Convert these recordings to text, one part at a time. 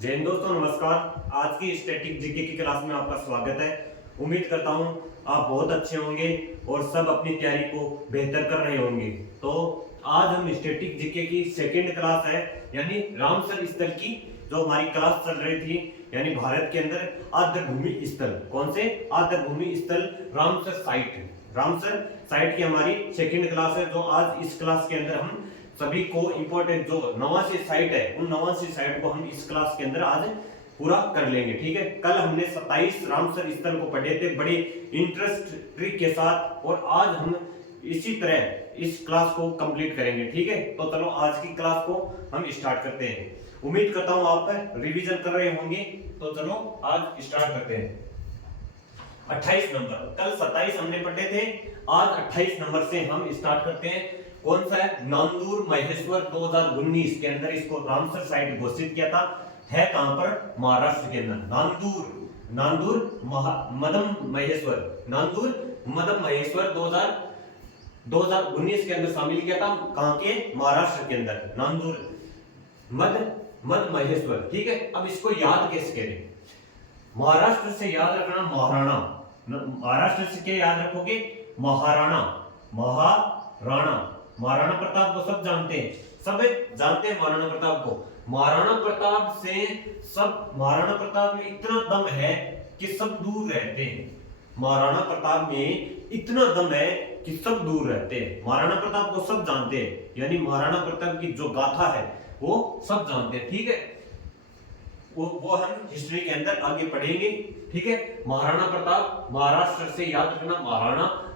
जय हिंद दोस्तों, नमस्कार। आज की स्टैटिक जीके की क्लास में आपका स्वागत है। उम्मीद करता हूं आप बहुत अच्छे होंगे और सब अपनी तैयारी को बेहतर कर रहे होंगे। तो आज हम स्टैटिक जीके की सेकंड क्लास है, यानी रामसर स्थल की जो हमारी क्लास चल रही थी, यानी भारत के अंदर आर्द्र भूमि स्थल। कौन से आर्द्र भूमि स्थल? Ramsar site. रामसर साइट की हमारी सेकंड क्लास है, जो आज इस क्लास के अंदर हम सभी को इंपॉर्टेंट जो 89 साइट है, उन 89 साइट को हम इस क्लास के अंदर आज पूरा कर लेंगे। ठीक है, कल हमने 27 रामसर स्थल को पढ़े थे बड़े इंटरेस्ट ट्रिक के साथ, और आज हम इसी तरह इस क्लास को कंप्लीट करेंगे। ठीक है, तो चलो आज की क्लास को हम स्टार्ट करते हैं। उम्मीद करता हूं आप रिवीजन कर रहे होंगे, तो चलो आज स्टार्ट करते हैं। 28 नंबर, कल 27 हमने पढ़े थे, आज 28 नंबर से हम स्टार्ट करते हैं। कौन सा है? नांदूर महेश्वर 2019 के अंदर इसको रामसर साइट घोषित किया था। है कहां पर? महाराष्ट्र के अंदर। नांदूर मदम महेश्वर, नांदूर मदम महेश्वर 2019 के अंदर शामिल किया था। कहां के? महाराष्ट्र के अंदर, नांदूर मद महेश्वर। ठीक है, अब इसको याद कैसे करें? महाराष्ट्र से याद रखना महाराणा। महाराष्ट्र से क्या याद रखोगे? महाराणा। महाराणा प्रताप को सब जानते हैं, सब जानते हैं महाराणा प्रताप को। महाराणा प्रताप से सब, महाराणा प्रताप में इतना दम है कि सब दूर रहते हैं। महाराणा प्रताप में इतना दम है कि सब दूर रहते हैं। महाराणा प्रताप को सब जानते हैं, यानी महाराणा प्रताप की जो गाथा है वो सब जानते हैं। ठीक है, वो हम हिस्ट्री के अंदर आगे पढ़ेंगे। ठीक है, महाराणा प्रताप, महाराष्ट्र से याद रखना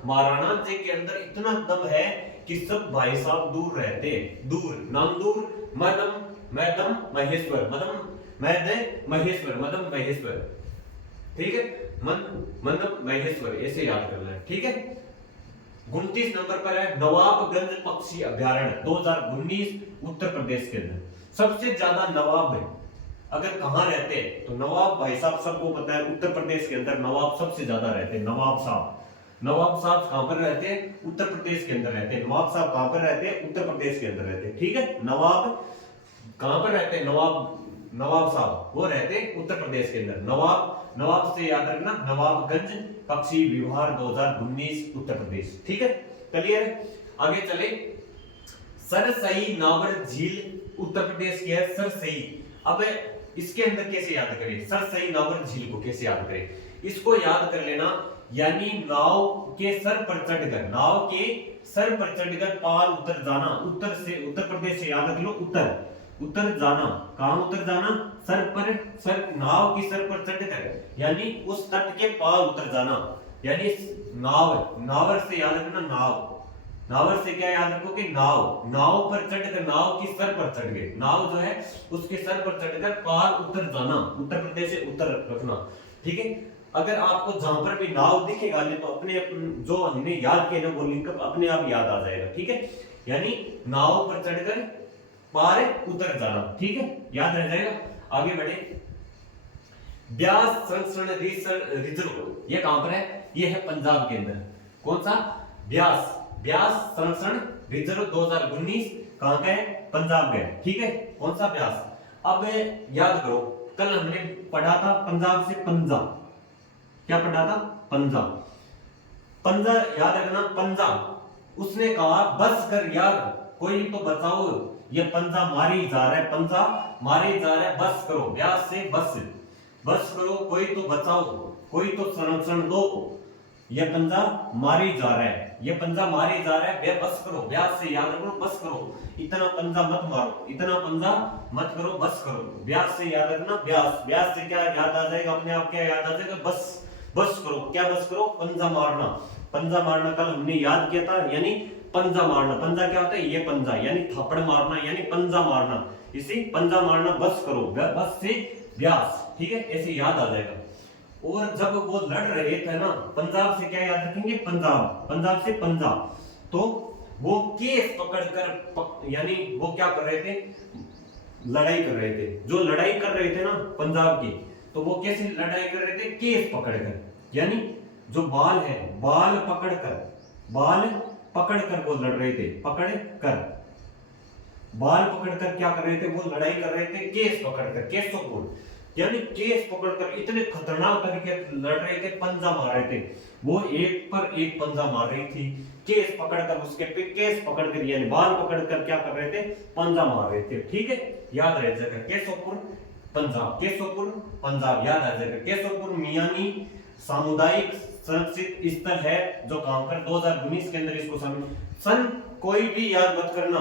महाराणा जी के अंदर इतना दम है कि सब भाई साहब दूर रहते हैं, दूर। नांदूर मदम महेश्वर। ठीक है, मदम महेश्वर ऐसे याद करना है। ठीक है, 29 नंबर पर है नवाबगंज पक्षी अभ्यारण्य 2019 उत्तर प्रदेश के अंदर। सबसे ज्यादा नवाब है, अगर कहां रहते हैं तो नवाब भाई साहब सबको पता है, उत्तर प्रदेश के अंदर नवाब सबसे ज्यादा रहते हैं। नवाब साहब कहां पर रहते हैं? उत्तर प्रदेश के अंदर रहते हैं। नवाब साहब कहां पर रहते हैं? उत्तर प्रदेश के अंदर रहते हैं। ठीक है, नवाब कहां पर रहते हैं? नवाब साहब वो रहते हैं उत्तर प्रदेश के अंदर। नवाब से याद रखना नवाबगंज पक्षी विहार 2019 उत्तर प्रदेश। ठीक है, क्लियर? आगे चले। सरसई नावर झील उत्तर प्रदेश की है, सरसई। अब इसके अंदर कैसे याद करें? सरसई नावर झील को कैसे याद करें? इसको याद कर लेना, यानी नाव के सर पर चढ़कर पार उतर जाना। उत्तर प्रदेश से याद रख लो, उतर जाना। कहां उतर जाना? नाव की सर पर चढ़कर, यानी उस तट के पार उतर जाना। यानी नावर से याद रखना नावर से क्या याद रखोगे? नाव पर चढ़कर, नाव की सर पर चढ़ गए, नाव जो है उसके सर पर चढ़कर पार उतर जाना। उत्तर प्रदेश से उतर रखना। ठीक है, अगर आपको जहां पर भी नाव दिखेगा तो अपने जो हमने याद किया ना वो लिंक अपने आप याद आ जाएगा। ठीक है, यानी नाव पर चढ़कर पार उतर जाना। ठीक है, याद रह जाएगा। आगे बढ़े। ब्यास संरक्षण रिजर्व, ये कहां पर है? ये है पंजाब के अंदर। कौन सा? ब्यास संरक्षण रिजर्व 2019 कहां का है? पंजाब का है। ठीक है, कौन सा? ब्यास। अब याद करो, कल हमने पढ़ा था पंजाब से पंजा। क्या पढ़ा था? पंजा याद रखना। उसने कहा बस कर यार, कोई तो बचाओ, ये पंजा मारे जा रहा है, बस करो। ब्यास से बस करो, कोई तो बचाओ, कोई तो संरक्षण दो, ये पंजा मारे जा रहा है, बस करो। ब्यास से याद रखो, बस करो, इतना पंजा मत मारो, इतना पंजा मत करो, बस करो। ब्यास से याद रखना, ब्यास से क्या याद आ जाएगा? अपने आप क्या याद आ जाएगा? बस करो। क्या बस करो? पंजा मारना कल हमने याद किया था, यानी पंजा मारना। पंजा क्या होता है? ये पंजा यानी थप्पड़ मारना, यानी पंजा मारना, इसी पंजा मारना। बस करो, बस से ब्यास। ठीक है, ऐसे याद आ जाएगा। और जब वो लड़ रहे थे ना, पंजाब से क्या याद रखेंगे? पंजाब से पंजाब। तो वो केस पकड़कर, यानी वो क्या कर रहे थे? लड़ाई कर रहे थे। जो लड़ाई कर रहे थे ना पंजाब की, तो वो कैसे लड़ाई कर रहे थे? केस पकड़कर, यानी जो बाल है, बाल पकड़कर वो लड़ रहे थे, पकड़ कर। बाल पकड़कर क्या कर रहे थे, वो लड़ाई कर रहे थे केस पकड़कर, केसों को, यानी केस पकड़कर इतने खतरनाक तरीके लड़ रहे थे, पंजा मार रहे थे, वो एक पर एक पंजा मार रही थी, केस पकड़कर उसके पे केस पकड़कर, यानी बाल पकड़कर क्या कर रहे थे, पंजा मार रहे थे। ठीक है, याद रह जाएगा केशोपुर पंजाब, केशोपुर पंजाब याद आ जाएगा। केशोपुर मियानी सामुदायिक संरक्षित स्थल है जो काम कर 2019 के अंदर इसको शामिल। सन कोई भी याद मत करना,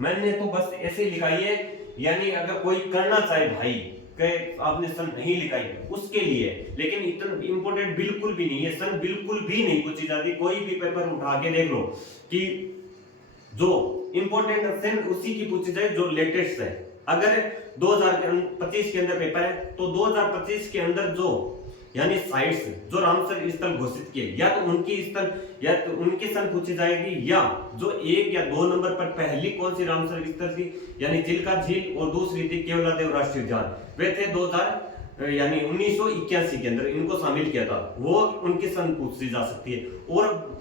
मैंने तो बस ऐसे ही लिखाई है, यानी अगर कोई करना चाहे भाई कि आपने सन नहीं लिखाई उसके लिए, लेकिन इतना इंपॉर्टेंट बिल्कुल भी नहीं है, सन बिल्कुल भी नहीं पूछी जाती। कोई भी पेपर उठा के देख लो कि जो इंपॉर्टेंट सन उसी की पूछी जाए जो लेटेस्ट है। अगर 2025 के अंदर पेपर है तो 2025 के अंदर जो यानी साइट्स जो रामसर स्थल घोषित किए, या तो उनकी स्थल या तो उनकी सन पूछी जाएगी, या जो 1 या 2 नंबर पर पहली कौन सी रामसर स्थल थी, यानी चिल्का झील, और दूसरी थी केवलादेव राष्ट्रीय उद्यान, वे थे 2000 यानी 1981 के अंदर इनको शामिल किया था, वो उनकी सन पूछी जा सकती है, और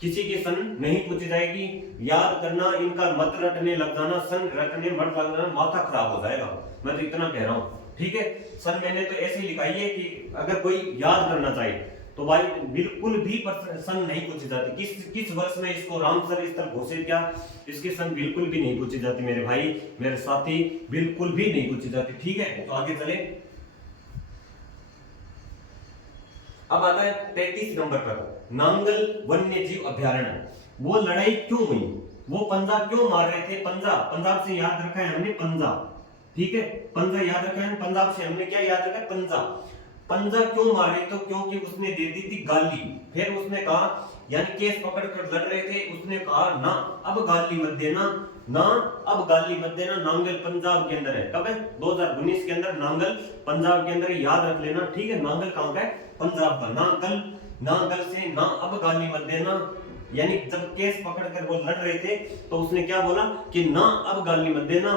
किसी की सन नहीं पूछी जाएगी। याद करना, इनका मत रटने लग जाना, सन रटने मत लग जाना, माथा खराब हो जाएगा, मैं तो इतना कह रहा हूं। ठीक है, सन मैंने तो ऐसे ही लिखाई है कि अगर कोई याद करना चाहे तो भाई बिल्कुल भी सन नहीं पूछी जाती। किस वर्ष में इसको रामसर स्थल घोषित किया, इसकी सन बिल्कुल भी नहीं पूछी जाती मेरे भाई मेरे साथी, बिल्कुल भी नहीं पूछी जाती। ठीक है, तो आगे चले। अब आता है 33 नंबर पर, नांगल वन्य जीव अभ्यारण्य। वो लड़ाई क्यों हुई, वो पंजा क्यों मार रहे थे, पंजाब से याद रखा है हमने पंजा। ठीक है, पंजा याद रखा है, पंजाब से हमने क्या याद रखा है, पंजा क्यों मारे, तो क्योंकि उसने दे दी थी गाली। फिर उसने कहा, यानी केस पकड़ कर लड़ रहे थे, उसने कहा ना अब गाली मत देना, ना अब गाली मत देना, नांगल पंजाब के अंदर है। कब है, 2019 के अंदर नांगल पंजाब के अंदर, याद रख लेना। ठीक है, नांगल कहां का है, पंजाब का। नांगल से ना अब गाली मत देना, यानी जब केस पकड़ कर वो लड़ रहे थे तो उसने क्या बोला कि ना अब गाली मत देना,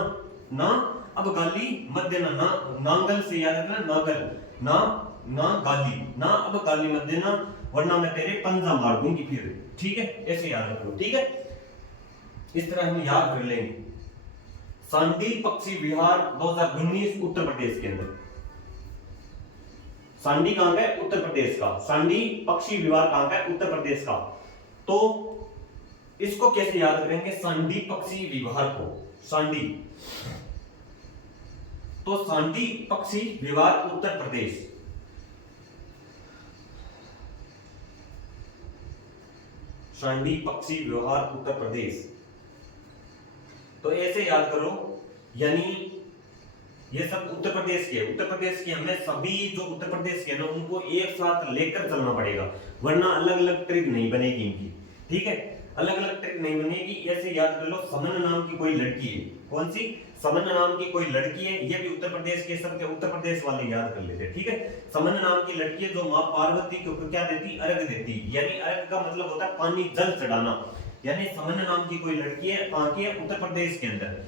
ना अब गाली मत देना, ना नांगल से याद रखना, नांगल ना गाली, ना अब गाली मत देना वरना मैं तेरे पंजा मार दूंगी फिर। ठीक है, ऐसे याद रखो। ठीक है, इस तरह हम याद कर लेंगे। सांडील पक्षी विहार 2019 उत्तर प्रदेश के अंदर, सांडी कहां का है, उत्तर प्रदेश का। सांडी पक्षी विहार कहां का है, उत्तर प्रदेश का। तो इसको कैसे याद करेंगे, सांडी पक्षी विहार को, सांडी, तो सांडी पक्षी विहार उत्तर प्रदेश, सांडी पक्षी विहार उत्तर प्रदेश। तो ऐसे याद करो, यानी ये सब उत्तर प्रदेश के हमें सभी जो उत्तर प्रदेश के ना उनको एक साथ लेकर चलना पड़ेगा, वरना अलग अलग ट्रिक नहीं बनेगी इनकी। ठीक है, अलग अलग ट्रिक नहीं बनेगी। ऐसे याद कर लो, समन नाम की कोई लड़की है, कौन सी, समन नाम की कोई लड़की है, ये भी उत्तर प्रदेश के, सब के उत्तर प्रदेश वाले याद कर लेते। ठीक है, समन नाम की लड़की है जो मां पार्वती को क्या देती, अर्घ देती, यानी अर्घ का मतलब होता है पानी जल चढ़ाना, यानी समन नाम की कोई लड़की है, कहां की है, उत्तर प्रदेश के अंदर।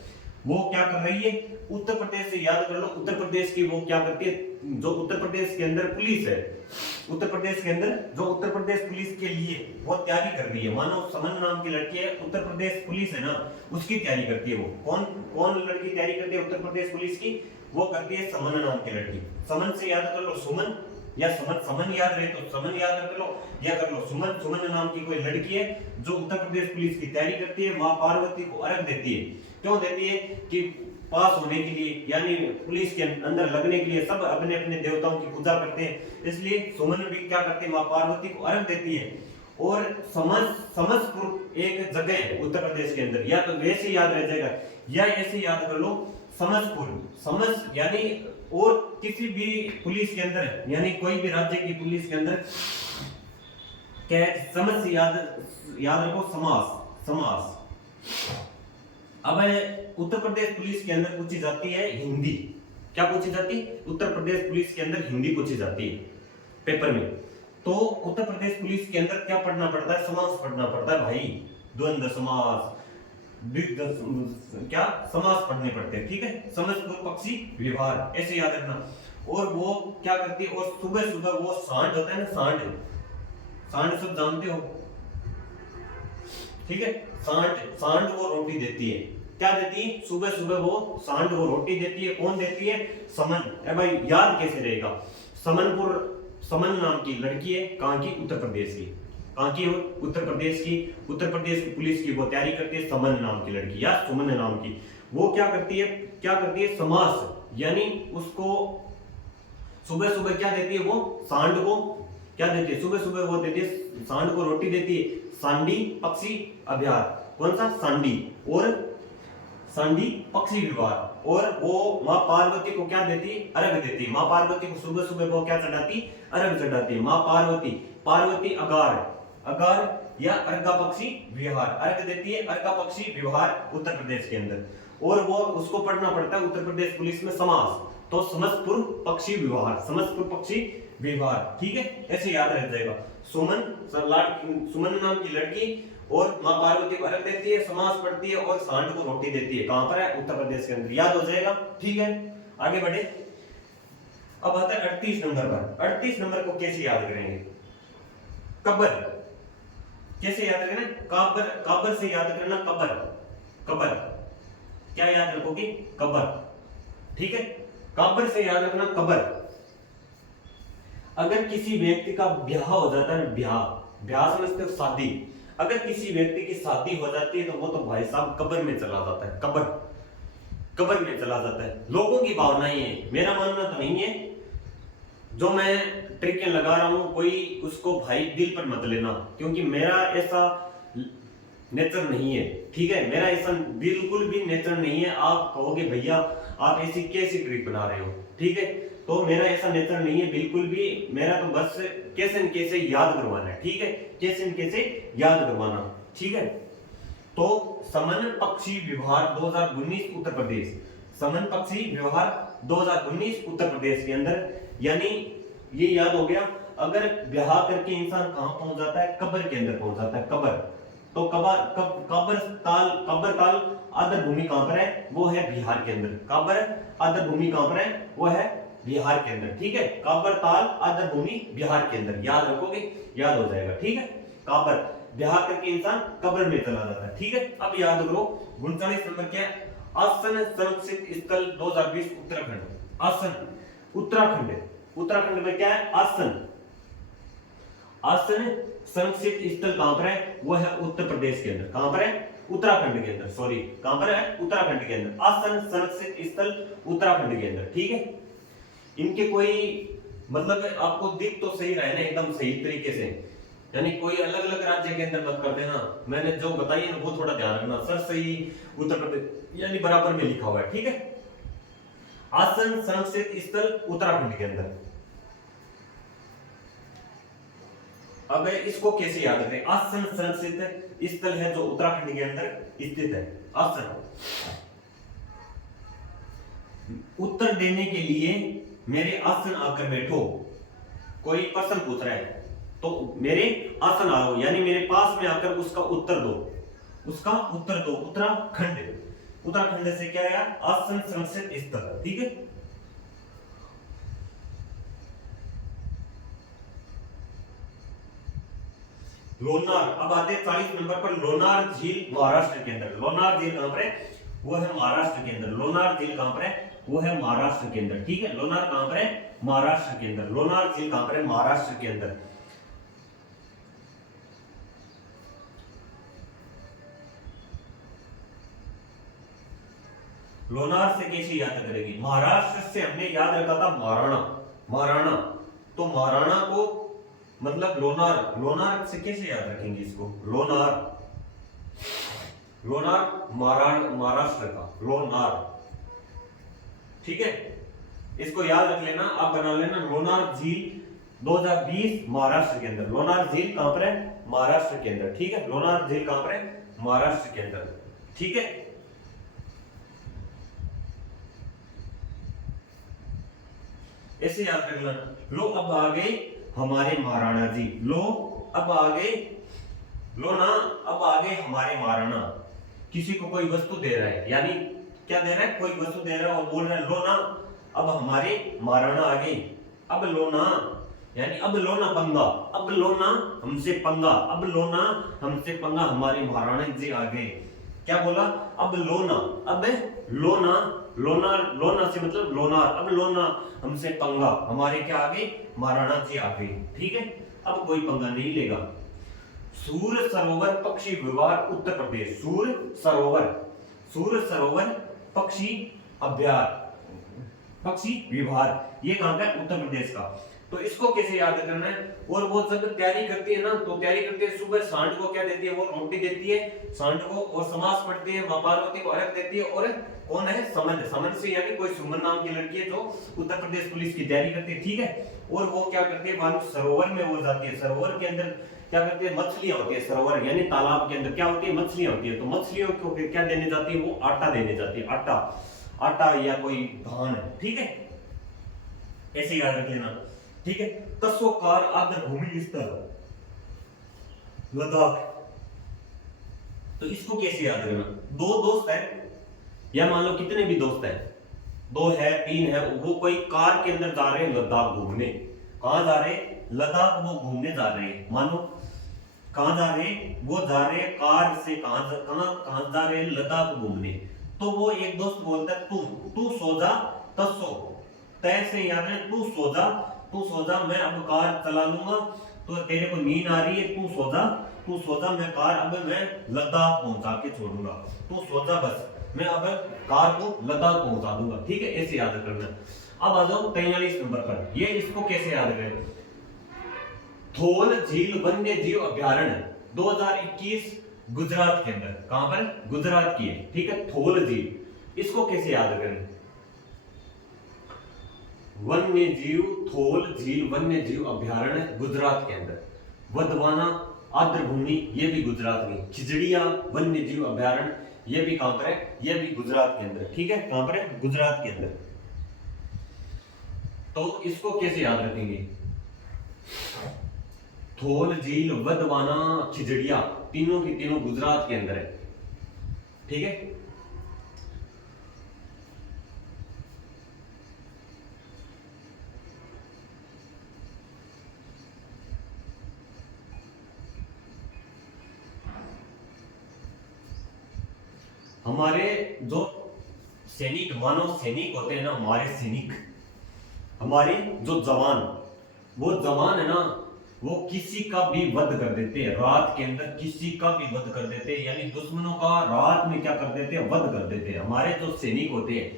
वो क्या कर रही है, उत्तर प्रदेश से याद कर लो, उत्तर प्रदेश की वो क्या करती है, जो उत्तर प्रदेश के अंदर पुलिस है, उत्तर प्रदेश के अंदर जो उत्तर प्रदेश पुलिस के लिए वो तैयारी कर रही है, मानो समन नाम की लड़की है, उत्तर प्रदेश पुलिस है ना, उसकी तैयारी करती है। वो कौन लड़की तैयारी करती है उत्तर प्रदेश पुलिस की, वो करती है समन नाम की लड़की। समन से याद कर लो सुमन, या समन याद रहे तो समन याद कर लो, या कर लो सुमन नाम की कोई लड़की है जो उत्तर प्रदेश पुलिस की तैयारी करती है, मां पार्वती को अर्घ देती है। क्यों देती है, कि पास होने के लिए, यानी पुलिस के अंदर लगने के लिए सब अपने अपने देवताओं की पूजा करते हैं, इसलिए सुमन भी क्या करती है, मां पार्वती को अर्घ देती है। और समसपुर एक जगह है उत्तर प्रदेश के अंदर, या तो वैसे याद रह जाएगा, या ऐसे याद कर लो समस यानी, और किसी भी पुलिस के अंदर, यानी कोई भी राज्य की पुलिस के अंदर क्या समझ याद रखो, समास। अब उत्तर प्रदेश पुलिस के अंदर पूछी जाती है हिंदी, क्या पूछी जाती है, उत्तर प्रदेश पुलिस के अंदर हिंदी पूछी जाती है पेपर में। तो उत्तर प्रदेश पुलिस के अंदर क्या पढ़ना पड़ता है, समास पढ़ना पड़ता है भाई, द्वंद्व समास, क्या समास पढ़ने पड़ते हैं। ठीक है, समझपुर पक्षी विहार ऐसे याद रखना। और वो क्या करती है, और सुबह सुबह वो सांड होता है ना, सांड सब जानते हो। ठीक है, सांड वो रोटी देती है, क्या देती है, सुबह सुबह वो सांड को रोटी देती है। कौन देती है, समन। ए भाई याद कैसे रहेगा, समन नाम की लड़की है, कहाँ की, उत्तर प्रदेश की। कहाँ की, उत्तर प्रदेश की। उत्तर प्रदेश की पुलिस की वो तैयारी करती है, समन नाम की लड़की या सुमन नाम की। वो क्या करती है, समास, यानी उसको सुबह सुबह क्या देती है, वो सांड को क्या देती है, सुबह सुबह वो देती है सांड को रोटी देती है। सांडी पक्षी अभ्यार, कौन सा, सांडी, और सांडी पक्षी विवाह। और वो माँ पार्वती को क्या देती है, अर्घ देती है। माँ पार्वती को सुबह सुबह वो क्या चढ़ाती, अर्घ चढ़ाती है। माँ पार्वती अगार या अर्घा पक्षी विहार, अर्घ देती है, अर्घा पक्षी विहार उत्तर प्रदेश के अंदर। और वो उसको पढ़ना पड़ता है उत्तर प्रदेश पुलिस में समास, तो समस्तपुर पक्षी विहार, समस्तपुर पक्षी विहार। ठीक है, ऐसे याद रह जाएगा। सुमन नाम की लड़की और माँ पार्वती को अर्घ देती है, समास पढ़ती है और सांड को रोटी देती है। कहां पर है, उत्तर प्रदेश के अंदर। याद हो जाएगा। ठीक है, आगे बढ़े। अब आता है 38 नंबर पर। 38 नंबर को कैसे याद करेंगे, कब्र। कैसे याद करना, काबर से याद करना, कब्र। क्या याद रखोगे, कब्र। ठीक है, काबर से याद रखना, कब्र। अगर किसी व्यक्ति का ब्याह हो जाता है, ब्याह समझते हो, शादी। अगर किसी व्यक्ति की शादी हो जाती है तो वो तो भाई साहब कब्र में चला जाता है, कब्र में चला जाता है। लोगों की भावनाएं है, मेरा मानना तो नहीं है। जो मैं ट्रिक लगा रहा हूं, कोई उसको भाई दिल पर मत लेना, क्योंकि मेरा ऐसा नेचर नहीं है। ठीक है, मेरा ऐसा बिल्कुल भी नेचर नहीं है। आप कहोगे भैया आप ऐसी कैसी ट्रिक बना रहे हो, ठीक है, तो मेरा ऐसा नेचर नहीं है बिल्कुल भी। मेरा तो बस कैसे न कैसे याद करवाना है। ठीक है, कैसे न कैसे याद करवाना। ठीक है, तो समन पक्षी व्यवहार 2019 उत्तर प्रदेश, समन पक्षी व्यवहार 2019 उत्तर प्रदेश के अंदर। यानी ये याद हो गया। अगर ब्याह करके इंसान कहां पहुंच जाता है, कब्र के अंदर पहुंच जाता है, कब्र। तो कब्र ताल आदर भूमि कहां पर है, वो है बिहार के अंदर। कब्र आदर भूमि कहां पर है, वो है बिहार के अंदर। ठीक है, काबर ताल आदर भूमि बिहार के अंदर। याद रखोगे, याद हो जाएगा। ठीक है, काबर ब्याह करके इंसान कब्र में चला जाता है। ठीक है, अब याद करो 39 नंबर क्या है, आसन संरक्षित स्थल 2020 उत्तराखंड। आसन उत्तराखंड में क्या है, आसन संरक्षित स्थल कहां पर है, वो है उत्तर प्रदेश के अंदर। कहां पर है, उत्तराखंड के अंदर। सॉरी, कहां पर है, उत्तराखंड के अंदर। आसन संरक्षित स्थल उत्तराखंड के अंदर। ठीक है, इनके कोई मतलब आपको दिख तो सही रहा है ना, एकदम सही तरीके से, यानी कोई अलग अलग राज्य के अंदर मत कर देना। मैंने जो बताई है वो थोड़ा ध्यान रखना, सर सही उत्तर प्रदेश यानी बराबर में लिखा हुआ है। ठीक है, आसन संरक्षित स्थल उत्तराखंड के अंदर। अब इसको कैसे याद करें, आसन संरक्षित स्थल है जो उत्तराखंड के अंदर स्थित है। आसन उत्तर देने के लिए मेरे आसन आकर बैठो। कोई प्रश्न पूछ रहा है तो मेरे आसन आओ, यानी मेरे पास में आकर उसका उत्तर दो, उत्तराखंड से क्या है, आसन संरक्षित स्थल। ठीक है, लोनार। अब आते 40 नंबर पर, लोनार झील महाराष्ट्र के अंदर। लोनार झील कहां पर है, वो है महाराष्ट्र के अंदर। लोनार झील कहां पर है, वो है महाराष्ट्र के अंदर। ठीक है, लोनार कहां पर है, महाराष्ट्र के अंदर। लोनार झील कहां पर है, महाराष्ट्र के अंदर। लोनार से कैसे याद करेंगे, महाराष्ट्र से हमने याद रखा था महाराणा, तो महाराणा को मतलब लोनार से कैसे याद रखेंगे इसको, लोनार महाराष्ट्र का लोनार। ठीक है, इसको याद रख लेना, आप बना लेना लोनार झील 2020 महाराष्ट्र के अंदर। लोनार झील कहां पर है, महाराष्ट्र के अंदर। ठीक है, लोनार झील कहां पर है, महाराष्ट्र के अंदर। ठीक है, ऐसे याद रख लेना। लो अब आ गए हमारे महाराणा जी, अब आ गए हमारे महाराणा। किसी को कोई वस्तु दे रहा है, यानी क्या दे रहा है, कोई वस्तु दे रहा है और बोल रहा है लो ना, अब हमारे महाराणा आ गए। अब लो ना, यानी अब लो ना पंगा, अब लो ना हमसे पंगा, अब लो ना हमसे पंगा, हमारे महाराणा जी आ गए। क्या बोला? अब लोना, अब लोना, लोना, लोना से मतलब लोनार, अब लोना हमसे पंगा, हमारे क्या आ गए? महाराणा जी आ गए, ठीक है, अब कोई पंगा नहीं लेगा। सूर सरोवर पक्षी विहार उत्तर प्रदेश, सूर सरोवर, सूर सरोवर पक्षी अभ्यार, पक्षी विहार, ये कहां का? उत्तर प्रदेश का। तो इसको कैसे याद करना है? और वो जब तैयारी करती है ना, तो तैयारी करते हैं सुबह सांड को क्या देती है? वो रोटी देती है सांड को, और समास पढ़ती है, मां पार्वती को अर्घ देती है, और कौन है? समन, समन से यानी कोई सुमन नाम की लड़की है जो उत्तर प्रदेश पुलिस की तैयारी करती है, ठीक है। और वो क्या करती है? मानो सरोवर में वो जाती है, सरोवर के अंदर क्या करती है? मछलियां होती है, सरोवर यानी तालाब के अंदर क्या होती है? मछलियां होती है। तो मछलियों को क्या देने जाती है? वो आटा देने जाती है, आटा, आटा या कोई धान, ठीक है, ऐसे याद रख लेना, ठीक है। तस्वकार आर्द्र भूमि स्थल लद्दाख, तो इसको कैसे याद रखना? दो दोस्त है, या मान लो कितने भी दोस्त है, दो है, तीन है, वो कोई कार के अंदर जा रहे हैं लद्दाख घूमने। कहां जा रहे हैं? लद्दाख वो घूमने जा रहे हैं। मानो कहां जा रहे हैं? वो जा रहे हैं कार से, कहां जा रहे हैं? लद्दाख घूमने। तो वो एक दोस्त बोलता है, तू सो जा, तसो, तय से याद है, तू सो जा, तू सो जा, मैं अब कार चला लूंगा, तो तेरे को नींद आ रही है, तू सो जा, तू सो जा, मैं कार अब मैं लद्दाख पहुंचा के छोड़ूंगा, तू सो जा बस, मैं अब कार को लद्दाख पहुंचा दूंगा, ठीक है, ऐसे याद करना। अब आ जाओ 43 नंबर पर, ये इसको कैसे याद करें? थोल झील वन्य जीव अभ्यारण्य 2021 गुजरात के अंदर, कहां पर? गुजरात की है, ठीक है, थोल झील, इसको कैसे याद करें? वन्य जीव थोल झील वन्य जीव अभ्यारण्य गुजरात के अंदर, वधवाना आर्द्र भूमि ये भी गुजरात में, खिजड़िया वन्य जीव अभ्यारण्य ये भी कहां पर है? ये भी गुजरात के अंदर, ठीक है, कहां पर है? गुजरात के अंदर। तो इसको कैसे याद रखेंगे? थोल झील वधवाना खिजड़िया तीनों की तीनों गुजरात के अंदर है, ठीक है। हमारे जो सैनिक, मानव सैनिक होते हैं ना, हमारे सैनिक, हमारे जो जवान, वो जवान है ना, वो किसी का भी वध कर देते हैं रात के अंदर, किसी का भी वध कर देते हैं, यानी दुश्मनों का रात में क्या कर देते हैं? वध कर देते हैं। हमारे जो सैनिक होते हैं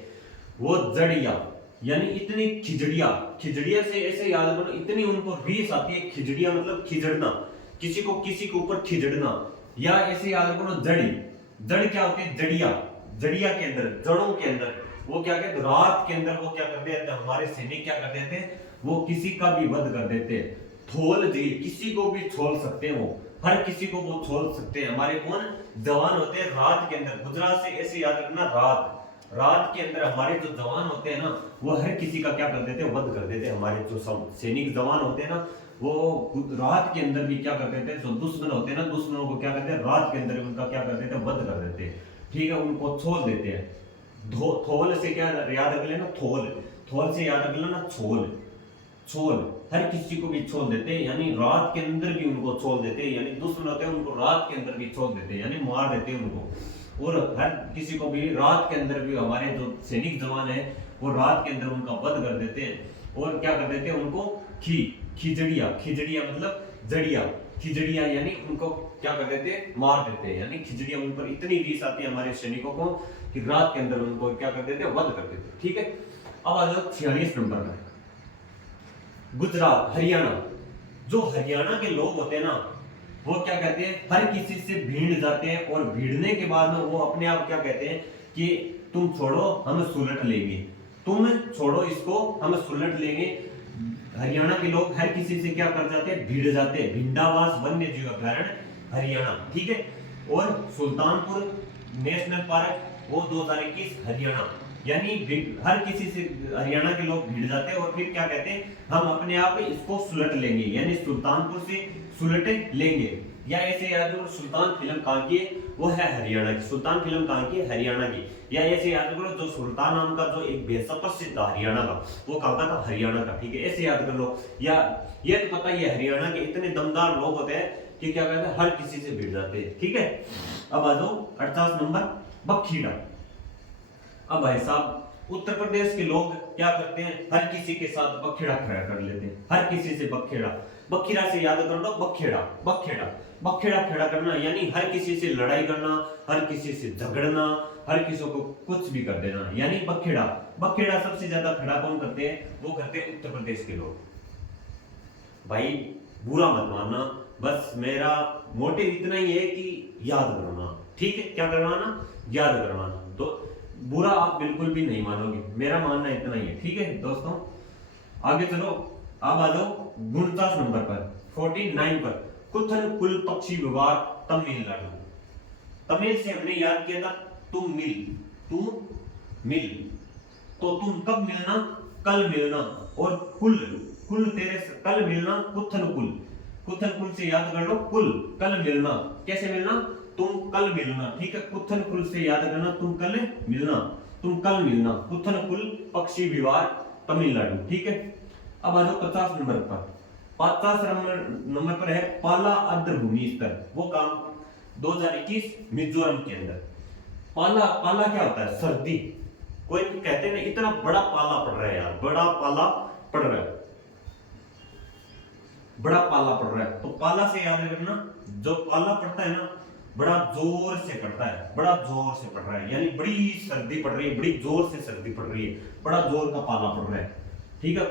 वो जड़िया, यानी इतनी खिजड़िया, खिजड़िया से ऐसे याद करो, इतनी उनको रीस आती है, खिजड़िया मतलब खिजड़ना, किसी के ऊपर खिजड़ना, या ऐसे याद करो जड़ी, जड़ क्या होती है? जड़िया, जड़िया के अंदर, जड़ों के अंदर वो क्या कहते हैं? रात के अंदर वो क्या कर देते हैं? हमारे सैनिक क्या कर देते हैं? वो किसी का भी वध कर देते हैं। थोल झील, किसी को भी छोड़ सकते हैं, वो हर किसी को वो छोड़ सकते हैं। हमारे कौन? जवान होते हैं रात के अंदर, गुजरात से ऐसे याद रखना, रात, रात के अंदर हमारे जो जवान होते हैं ना, वो हर किसी का क्या कर देते हैं? वध कर देते हैं। हमारे जो सैनिक जवान होते हैं ना, वो रात के अंदर भी क्या कर देते हैं? जो दुश्मन होते हैं ना, दुश्मनों को क्या करते हैं? रात के अंदर उनका क्या कर देते हैं? वध कर देते हैं, ठीक है, उनको छोड़ देते हैं। थोल से क्या याद रख लेना? थोल, थोल से याद रख लेना छोल, छोल, हर किसी को भी छोड़ देते हैं, यानी रात के अंदर भी उनको छोड़ देते हैं, यानी दुश्मन होते हैं उनको रात के अंदर भी छोड़ देते हैं, यानी मार देते हैं उनको। और हर किसी को भी रात के अंदर भी, हमारे जो सैनिक जवान है वो रात के अंदर उनका वध कर देते हैं, और क्या कर देते हैं? उनको खिजड़िया, खिजड़िया मतलब जड़िया, खिजड़िया यानी उनको क्या कर देते हैं? मार देते हैं, यानी खिजड़िया उन पर इतनी रीस आती है हमारे सैनिकों को कि रात के अंदर उनको क्या कर देते हैं? वध कर देते हैं, ठीक है। अब आ जाओ 46 नंबर में, गुजरात, हरियाणा। जो हरियाणा के लोग होते हैं ना, वो क्या कहते हैं? हर किसी से भीड़ जाते हैं, और भीड़ने के बाद में वो अपने आप क्या कहते हैं कि तुम छोड़ो हम सुलट लेंगे, तुम छोड़ो इसको हम सुलट लेंगे। हरियाणा के लोग हर किसी से क्या कर जाते हैं? भीड़ जाते हैं। भिंडावास वन्य जीव अभ्यारण्य हरियाणा, ठीक है। और सुल्तानपुर नेशनल पार्क वो 2021 हरियाणा, यानी हर किसी से हरियाणा के लोग भिड़ जाते हैं, और फिर क्या कहते हैं? हम अपने आप इसको सुलट लेंगे, यानी सुल्तानपुर से सुलट लेंगे। या ऐसे याद करो, सुल्तान फिल्म कहाँ की है? वो है हरियाणा की। सुल्तान फिल्म कहाँ की है? हरियाणा की। या ऐसे याद करो, जो सुल्तान नाम का जो एक बेहद प्रसिद्ध था हरियाणा का, वो कहाँ का था? हरियाणा का, ठीक है, ऐसे याद कर लो। या ये तो पता ही है, हरियाणा के इतने दमदार लोग होते हैं कि क्या कहते हैं? हर किसी से भिड़ जाते हैं, ठीक है। अब आ जाओ 48 नंबर, बखीड़ा। अब भाई साहब उत्तर प्रदेश के लोग क्या करते हैं, हर किसी के साथ बखेड़ा खड़ा कर लेते हैं, हर किसी से बखेड़ा। बखेड़ा से याद कर लो, बखेड़ा बखेड़ा बखेड़ा खड़ा करना, यानी हर किसी से लड़ाई करना, हर किसी से झगड़ना, हर किसी को कुछ भी कर देना, यानी बखेड़ा। बखेड़ा सबसे ज्यादा खड़ा कौन करते हैं, वो करते हैं उत्तर प्रदेश के लोग। भाई बुरा मत मानना, बस मेरा मोटिव इतना ही है कि याद करवाना, ठीक है, क्या करवाना, याद करवाना। तो बुरा आप बिल्कुल भी नहीं मानोगे, मेरा मानना इतना ही है, ठीक है दोस्तों। आगे चलो, अब आ जाओ 49 नंबर पर, 49 पर, कुथन कुल पक्षी विभाग तमिलनाडु। तमिल से हमने याद किया था तुम मिल, तो तुम कब मिलना, कल मिलना, और कुल कुल तेरे से कल मिलना, कुथन कुल से याद कर लो, कुल कल मिलना, कैसे मिलना, तुम कल मिलना, ठीक है। कुथन कुल से याद करना, तुम कल मिलना, कुथन कुल पक्षी विहार तमिलनाडु, ठीक है। अब आ जाओ 50 नंबर पर, 50 नंबर पर है पाला आर्द्र भूमि स्तर, वो काम 2021 मिजोरम के अंदर। पाला क्या होता है, सर्दी। कोई कहते हैं ना इतना बड़ा पाला पड़ रहा है यार, बड़ा पाला पड़ रहा है, बड़ा पाला पड़ रहा है। तो पाला से याद रखना, जो पाला पड़ता है ना बड़ा जोर से पड़ता है, बड़ा जोर से पड़ रहा है, यानी बड़ी सर्दी पड़ रही है, बड़ी जोर से सर्दी पड़ रही है, बड़ा जोर का पाला पड़ रहा है, ठीक है,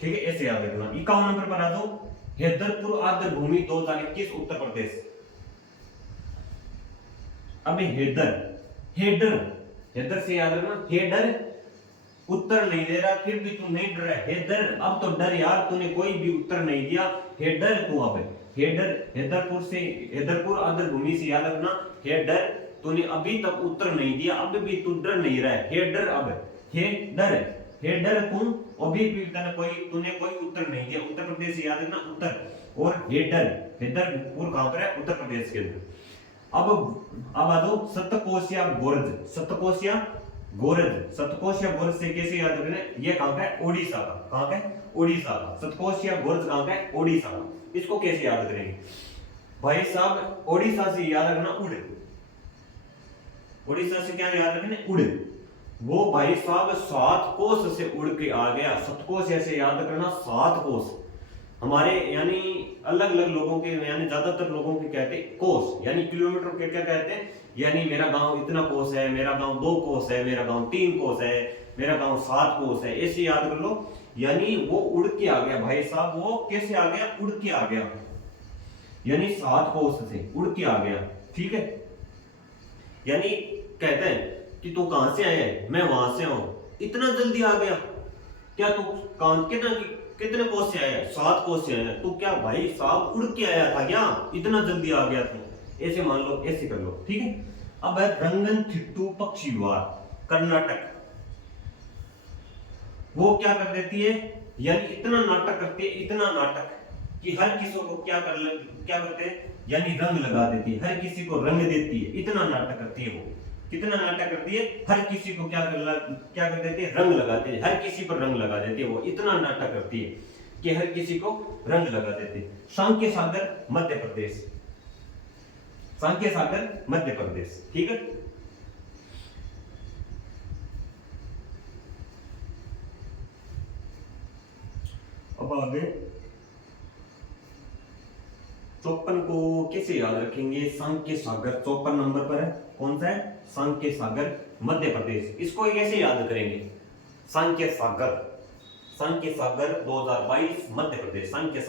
ठीक है, ऐसे याद रखना। 51 नंबर पर आ जाओ, हैदरपुर आर्द्र भूमि 2021 उत्तर प्रदेश। अब हेडर से याद रखना, हेडर उत्तर नहीं दे रहा, फिर भी तू नहीं डर रहा है, हेडर अब तो डर यार, तूने कोई भी उत्तर नहीं दिया, हेडर तू अब हैदरपुर आर्द्र भूमि से याद रखना, हेडर तूने अभी तक उत्तर नहीं दिया, अब भी तू डर नहीं रहा है, हेडर अब हेडर तू अभी भी तूने कोई उत्तर नहीं दिया, उत्तर प्रदेश से याद रखना, उत्तर, और हैदरपुर कहां पर है, उत्तर प्रदेश के अंदर। अब आ जाओ सतकोशिया गोरज से कैसे याद रखना, ये कहां का है, ओडिशा का, कहां का है, ओडिशा का। सतकोशिया गोरज कहां का है, ओडिशा का। इसको कैसे याद करेंगे भाई साहब, ओडिशा से याद रखना उड़, ओडिशा से क्या याद रखना, उड़। वो भाई साहब 7 कोस से उड़ के आ गया, सतकोशिया से याद करना 7 कोस। हमारे यानी अलग अलग लोगों के, यानी ज्यादातर लोगों के कहते हैं कोस, यानी किलोमीटर के क्या कहते हैं, यानी मेरा गांव इतना कोस है, मेरा गांव 2 कोस है, मेरा गांव 3 कोस है, मेरा गांव 7 कोस है, ऐसे याद कर लो। यानी वो उड़ के आ गया भाई साहब, वो कैसे आ गया, उड़ के आ गया, यानी 7 कोस से उड़ के आ गया, ठीक है। यानी कहते हैं कि तू कहां से आया है, मैं वहां से आऊं, इतना जल्दी आ गया, क्या तू कितने कोस से आया, 7 कोस से आया, तू क्या भाई साहब उड़ के आया था क्या, इतना जल्दी आ गया तू, ऐसे मान लो, ऐसे कर लो, ठीक है। अब है रंगनथिट्टू पक्षी विहार कर्नाटक, वो क्या कर देती है, यानी इतना नाटक करती है, इतना नाटक कि हर किसी को क्या करते हैं, यानी रंग लगा देती है, हर किसी को रंग देती है, इतना नाटक करती है वो, कितना नाटक करती है, हर किसी को क्या कर देती है, रंग लगाते हैं, हर किसी पर रंग लगा देती है, वो इतना नाटक करती है कि हर किसी को रंग लगा देती है। सांख्य सागर मध्य प्रदेश, सांख्य सागर मध्य प्रदेश, ठीक है। अब आगे 54 को कैसे याद रखेंगे, सांख्य सागर 54 नंबर पर है, कौन सा है, सांख्य सागर मध्य प्रदेश। इसको कैसे याद करेंगे, सांख्य सागर 2022 मध्य प्रदेश, सांख्य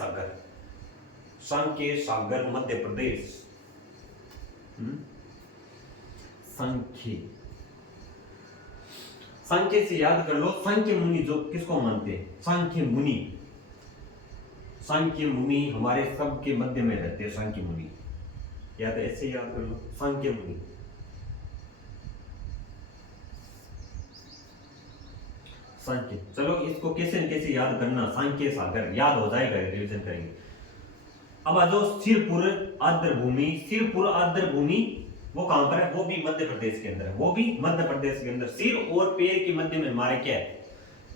सागर मध्य प्रदेश, सांख्य से याद कर लो, सांख्य मुनि जो किसको मानते हैं, सांख्य मुनि हमारे सबके मध्य में रहते हैं, सांख्य मुनि, याद ऐसे याद कर लो, सांख्य मुनि। सांख्य, चलो इसको कैसे कैसे याद करना, सांख्य सागर याद हो जाएगा, रिवीजन करेंगे। अब आ जाओ सिरपुर आर्द्र भूमि, वो कहां पर है, वो भी मध्य प्रदेश के अंदर है, वो भी मध्य प्रदेश के अंदर। सिर और पैर के मध्य में हमारे क्या है,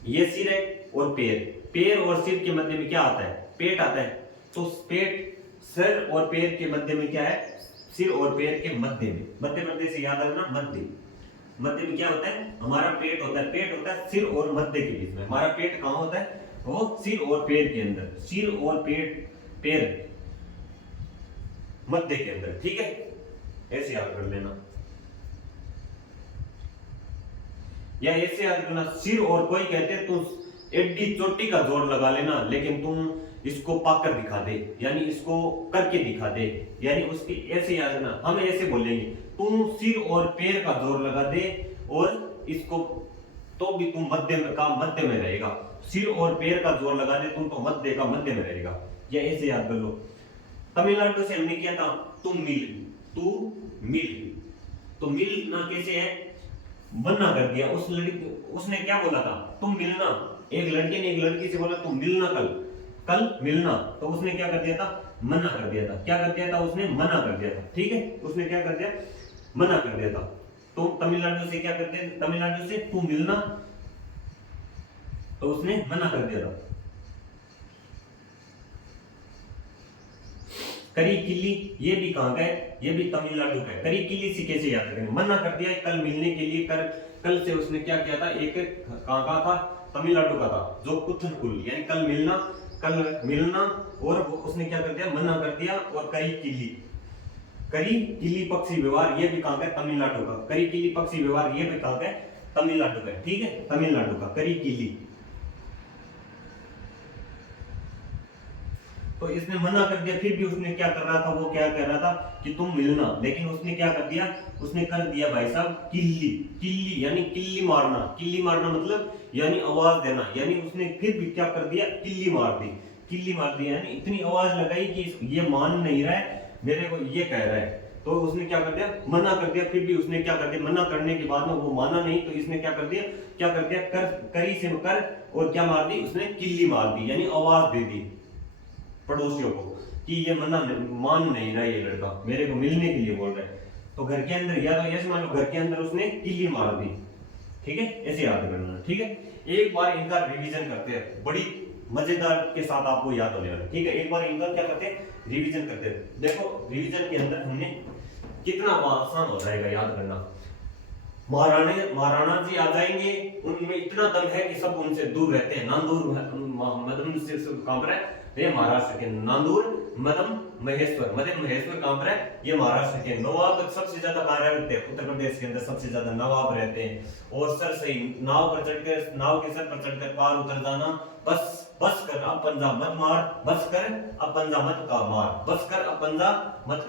ये सिर है और पैर और सिर के मध्य में क्या आता है, पेट आता है, तो पेट सर और पैर के मध्य में क्या है, सिर और पैर के मध्य में, मध्य से याद रखना, मध्य में क्या होता है, हमारा पेट होता है, पेट होता है सिर और मध्य के बीच में। हमारा पेट कहाँ होता है, वो सिर और पैर के अंदर, सिर और पेट पैर मध्य के अंदर, ठीक है, ऐसे याद कर लेना। या ऐसे याद करना, सिर और कोई कहते हैं तू एड्डी चोटी का जोड़ लगा लेना, लेकिन तुम इसको पाकर दिखा दे, यानी इसको करके दिखा दे, यानी उसकी ऐसे याद करना, हम ऐसे बोलेंगे, तुम सिर और पैर का जोर लगा दे और इसको, तो भी तुम मध्य में रहेगा, सिर और पैर का जोर लगा दे तुम तो मध्य में रहेगा। या ऐसे याद कर लो, तमिलनाडु से हमने किया था तुम मिल, तो मिलना कैसे है, मना कर दिया उस लड़की, उसने क्या बोला था, तुम मिलना, एक लड़के ने एक लड़की से बोला तुम मिलना कल मिलना, तो उसने क्या कर दिया था, मना कर दिया था, क्या कर दिया था उसने, मना कर दिया था, ठीक है, उसने क्या कर दिया, मना कर दिया था। तो तमिलनाडु से क्या करते हैं, तमिलनाडु से तू मिलना, तो उसने मना कर दिया था। करी किल्ली, ये भी कहां का है, ये भी तमिलनाडु का है। करी किल्ली से कैसे याद करेंगे, मना कर दिया कल मिलने के लिए, कल से उसने क्या किया था, एक कहां का था, तमिलनाडु का था, जो कुथनकुल, यानी कल मिलना, और उसने क्या कर दिया, मना कर दिया। और करी किल्ली पक्षी व्यवहार, ये भी कहां का है, तमिलनाडु का। करी किल्ली पक्षी व्यवहार, ये भी कहां का है, तमिलनाडु का, ठीक है, तमिलनाडु का करी किल्ली। तो इसने मना कर दिया, फिर भी उसने क्या कर रहा था, वो क्या कह रहा था कि तुम मिलना, लेकिन उसने क्या कर दिया, उसने कर दिया भाई साहब किल्ली, यानी किल्ली मारना मतलब यानी आवाज देना, यानी उसने फिर भी क्या कर दिया, किल्ली मार दी, यानी इतनी आवाज लगाई कि ये मान नहीं रहा है मेरे को, ये कह रहा है, तो उसने क्या कर दिया, मना कर दिया। फिर भी उसने क्या कर दिया, मना करने के बाद में वो माना नहीं, तो इसने क्या कर दिया करी से कर और क्या मार दी, उसने किल्ली मार दी, यानी आवाज दे दी पड़ोसियों को कि ये मान नहीं रहा, ये लड़का मेरे को मिलने के लिए बोल रहा है। तो घर के अंदर, या तो ऐसे मान लो, घर के अंदर उसने किल्ली मार दी, ठीक है, ऐसे याद करना, ठीक है। एक बार इनका रिवीजन करते हैं, बड़ी मजेदार के साथ आपको याद होने वाला, ठीक है। एक बार इनका क्या करते हैं, रिवीजन करते हैं। देखो रिवीजन के अंदर हमने कितना आसान हो जाएगा याद करना। महाराणा जी आ जाएंगे, उनमें इतना दम है कि सब उनसे दूर रहते हैं। नांदूर मदन से कांप रहा है, ये महाराष्ट्र के। नांदूर मदन महेश्वर कांप रहा है, ये महाराष्ट्र के। नवाब सबसे ज्यादा कहाँ रहते हैं, उत्तर प्रदेश के अंदर सबसे ज्यादा नवाब रहते हैं। और सर सही नाव पर चढ़कर, नाव के सर पर चढ़कर पार उतर जाना, बस कर अब पंजा मत मार, बस कर अब पंजा मत का मार, बस कर अब पंजा मत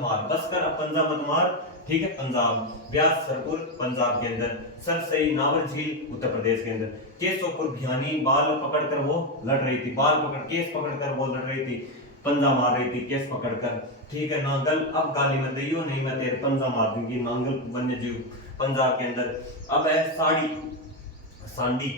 मार, बस कर अब पंजा मत मार, ठीक है। पंजाब, ब्यास सरपुर पंजाब के अंदर, सरसई नावर झील उत्तर प्रदेश के अंदर, केशोपुर भियानी बाल पकड़कर वो लड़ रही थी, केस पकड़कर वो लड़ रही थी, पंजा मार रही थी केस पकड़कर, ठीक है। नांगल, अब गाली मत दियो, नहीं मैं तेरे पंजा मार दूंगी, नांगल वन्य जीव पंजाब के अंदर। अब है सांडी,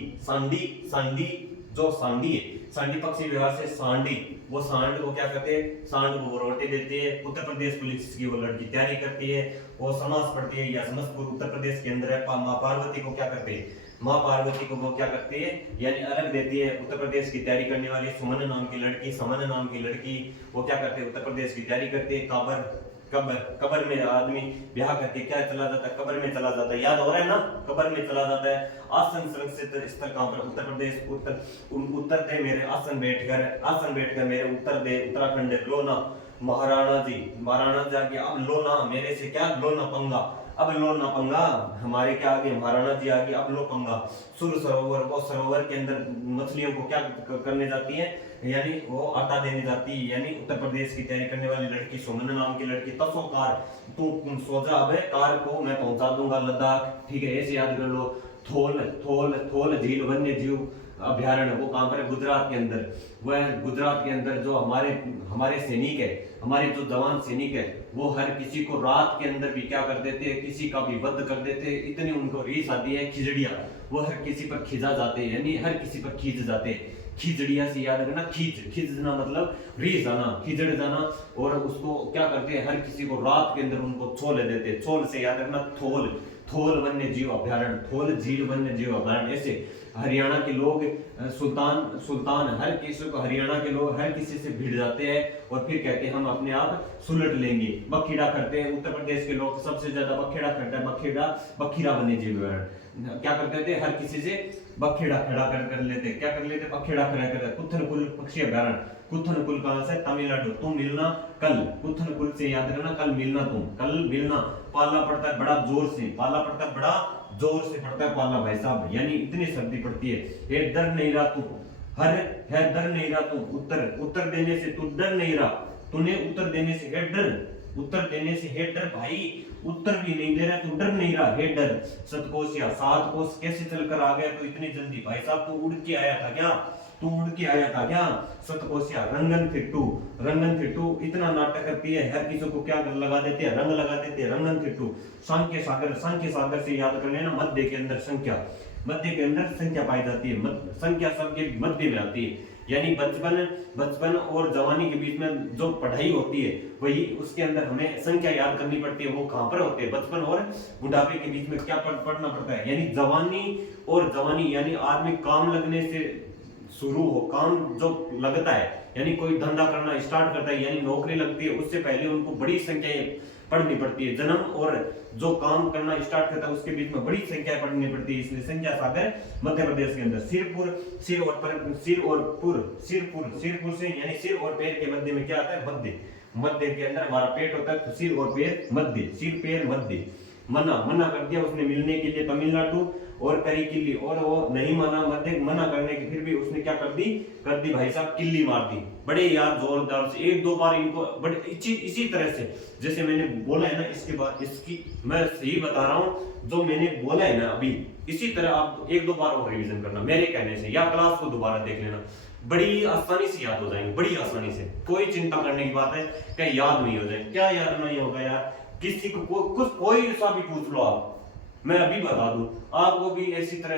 जो सांडी है, सांडी पक्षी व्यवहार से सांडी, वो सांड को क्या करते हैं, सांड को वो रोटी देती है। उत्तर प्रदेश पुलिस की वो लड़की तैयारी करती है, वो समास पढ़ती है, या समस्तपुर उत्तर प्रदेश के अंदर है। माँ पार्वती को क्या करते हैं, माँ पार्वती को वो क्या करती है, यानी अर्घ देती है। उत्तर प्रदेश की तैयारी करने वाली समन नाम की लड़की वो क्या करते हैं, उत्तर प्रदेश की तैयारी करते हैं। कब्र में आदमी ब्याह करके क्या चला जाता है, कब्र में चला जाता है, याद हो रहा है ना, कब्र में चला जाता है। आसन सुरक्षित स्थल कहां पर, उत्तर प्रदेश। उत्तर दे मेरे आसन बैठकर मेरे उत्तर दे, उत्तराखंड लोना। महाराणा जी आगे, अब लोना मेरे से क्या, लोना पंगा, अब लो ना पंगा, हमारे क्या आगे, महाराणा जी आगे, अब लो पंगा। सुर सरोवर, वो सरोवर के अंदर मछलियों को क्या करने जाती है, यानी वो आटा देने जाती है। यानी उत्तर प्रदेश की तैयारी करने वाली लड़की, सोमन नाम की लड़की। तसो कार, तू सो जा, अब कार को मैं पहुंचा दूंगा लद्दाख, ठीक है, ऐसे याद कर लो। थोल झील वन्य जीव अभ्यारण्य, वो कहां पर है, गुजरात के अंदर। वह गुजरात के अंदर जो हमारे सैनिक है, हमारे जो जवान सैनिक है, वो हर किसी को रात के अंदर भी क्या कर देते हैं, किसी का भी वध कर देते हैं। इतनी उनको रीस आती है, खिजड़िया, वो हर किसी पर खिजा जाते हैं, यानी हर किसी पर खींच जाते हैं। खिजड़िया से याद रखना, खींचना मतलब रीस आना, खिजड़ जाना। और उसको क्या करते हैं, हर किसी को रात के अंदर उनको छोल देते हैं। छोल से याद रखना, थोल वन्य जीव अभ्यारण्य, थोल झील वन्य जीव अभ्यारण्य, ऐसे हरियाणा के लोग सुल्तान सुल्तान हर किसी को, हरियाणा के लोग हर किसी से भिड़ जाते हैं और फिर कहते हैं हम अपने आप सुलट लेंगे, बखेड़ा करते हैं। उत्तर प्रदेश के लोग सबसे ज्यादा बखेड़ा करता है, बखीरा बने जीवन क्या करते थे, हर किसी से बखेड़ा खड़ा कर लेते, क्या कर लेते, बखेड़ा खड़ा कर। कुथन कुल पक्षी अभ्यारण्य, कुथन कुल कहां से, तमिलनाडु। तुम मिलना कल, कुथन कुल से याद करना, कल मिलना, तुम कल मिलना। पाला पड़ता है बड़ा जोर से, पाला पड़ता है बड़ा जोर से पड़ता है पाला भाई साहब, यानी इतनी सर्दी पड़ती है। ये डर नहीं रहा तू, हर है डर नहीं रहा तू, उत्तर देने से तू डर नहीं रहा, तूने उत्तर देने से है डर, उत्तर देने से है डर भाई, उत्तर भी नहीं दे रहा तू, डर नहीं रहा है डर। सतकोशिया 7 कोस कैसे चलकर आ गया तू इतनी जल्दी भाई साहब, तू उड़ के आया था क्या, तू उड़ के आया था क्या। सतकोशिया रंगन फिट्टू, रंगन फिट्टू इतना नाटक करती है, हर किसी को क्या लगा देते हैं, रंग लगा देते हैं, रंगन फिट्टू। सांख्य सागर, सांख्य सागर से याद कर लेना, मध्य के अंदर संख्या, मध्य के अंदर संख्या पाई जाती है, संख्या सबके मध्य में आती है, यानी बचपन और जवानी के बीच में जो पढ़ाई होती है वही उसके अंदर हमें संख्या याद करनी पड़ती है। वो कहां पर होते हैं, बचपन और बुढ़ापे के बीच में क्या पढ़ना पड़ता है, यानी जवानी यानी आदमी काम लगने से शुरू हो, काम जो लगता है यानी कोई धंधा करना स्टार्ट करता है यानी नौकरी लगती है, उससे पहले उनको बड़ी संख्याएं पढ़नी पड़ती है। जन्म और जो काम करना स्टार्ट करता है उसके बीच में बड़ी संख्याएं पढ़नी पड़ती है, इसलिए संख्या सागर मध्य प्रदेश के अंदर। सिरपुर, सिरपुर से यानी सिर और पैर के मध्य में क्या आता है, मध्य के अंदर हमारा पेट होता है, तो सिर और पैर मध्य, सिर पैर मध्य। मना कर दिया उसने मिलने के लिए तमिलनाडु और करी किल्ली, और वो नहीं माना, मना करने के फिर भी उसने क्या कर दी भाई साहब, किल्ली मार दी। बड़े यार जोरदार से 1-2 बार इनको बड़े इसी तरह से जैसे मैंने बोला है ना, इसके बाद इसकी मैं सही बता रहा हूँ, जो मैंने बोला है ना अभी इसी तरह आप 1-2 बार और रिवीजन करना मेरे कहने से, या क्लास को दोबारा देख लेना, बड़ी आसानी से याद हो जाएंगे, बड़ी आसानी से। कोई चिंता करने की बात है क्या याद नहीं हो जाए, क्या याद नहीं होगा यार, किसी को कुछ कोई सा भी पूछ लो आप, मैं अभी बता दूं आपको भी ऐसी तरह।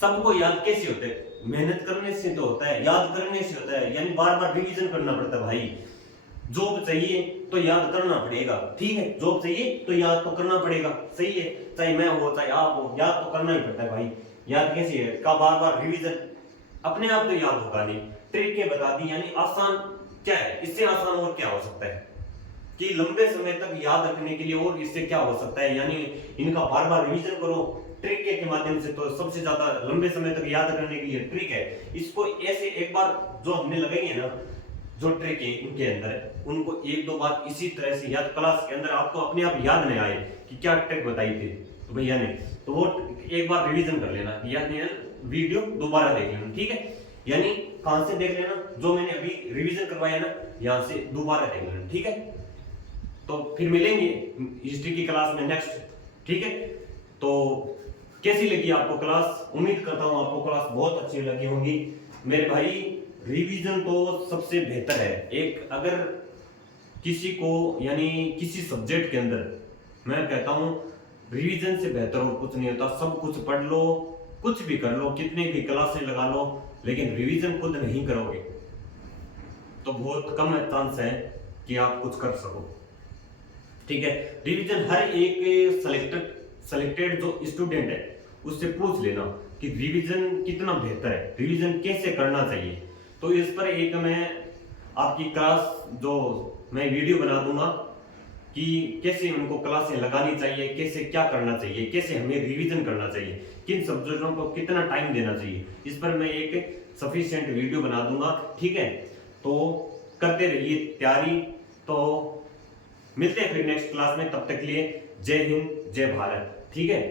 सबको याद कैसे होता है, मेहनत करने से तो होता है, याद करने से होता है, यानी बार बार रिवीजन करना पड़ता है भाई। जॉब चाहिए तो याद करना पड़ेगा, ठीक है, जॉब चाहिए तो याद तो करना पड़ेगा, सही है, चाहे मैं हो चाहे आप हो, याद तो करना ही पड़ता है भाई। याद कैसे है का बार बार रिवीजन, अपने आप तो याद होगा नहीं, ट्रिक बता दी, यानी आसान क्या है, इससे आसान और क्या हो सकता है कि लंबे समय तक याद रखने के लिए, और इससे क्या हो सकता है, यानी इनका बार बार रिवीजन करो ट्रिक के माध्यम से, तो सबसे ज्यादा लंबे समय तक याद करने के लिए ट्रिक है। इसको ऐसे एक बार जो हमने लगाई है ना, जो ट्रिक है इनके अंदर, उनको 1-2 बार इसी तरह से याद, क्लास के अंदर आपको अपने आप याद नहीं आए कि क्या ट्रिक बताई थी तो भैया ने, तो वो एक बार रिवीजन कर लेना, याद नहीं है वीडियो दोबारा देख लेना, ठीक है, यानी कहां से देख लेना, जो मैंने अभी रिवीजन करवाया ना यहां से दोबारा देख लेना, ठीक है। तो फिर मिलेंगे हिस्ट्री की क्लास में नेक्स्ट, ठीक है। तो कैसी लगी आपको क्लास, उम्मीद करता हूं आपको क्लास बहुत अच्छी लगी होगी मेरे भाई। रिवीजन तो सबसे बेहतर है, एक अगर किसी को यानी किसी सब्जेक्ट के अंदर, मैं कहता हूं रिवीजन से बेहतर और कुछ नहीं होता। सब कुछ पढ़ लो, कुछ भी कर लो, कितने भी क्लासें लगा लो, लेकिन रिवीजन खुद नहीं करोगे तो बहुत कम चांस है कि आप कुछ कर सको, ठीक है। रिवीजन हर एक सेलेक्टेड जो स्टूडेंट है उससे पूछ लेना कि रिवीजन कितना बेहतर है, रिवीजन कैसे करना चाहिए। तो इस पर एक मैं आपकी क्लास जो मैं वीडियो बना दूंगा कि कैसे उनको क्लासें लगानी चाहिए, कैसे क्या करना चाहिए, कैसे हमें रिवीजन करना चाहिए, किन सब्जेक्टों को कितना टाइम देना चाहिए, इस पर मैं एक सफिशिएंट वीडियो बना दूंगा, ठीक है। तो करते रहिए तैयारी, तो मिलते हैं फिर नेक्स्ट क्लास में, तब तक के लिए जय हिंद जय भारत, ठीक है।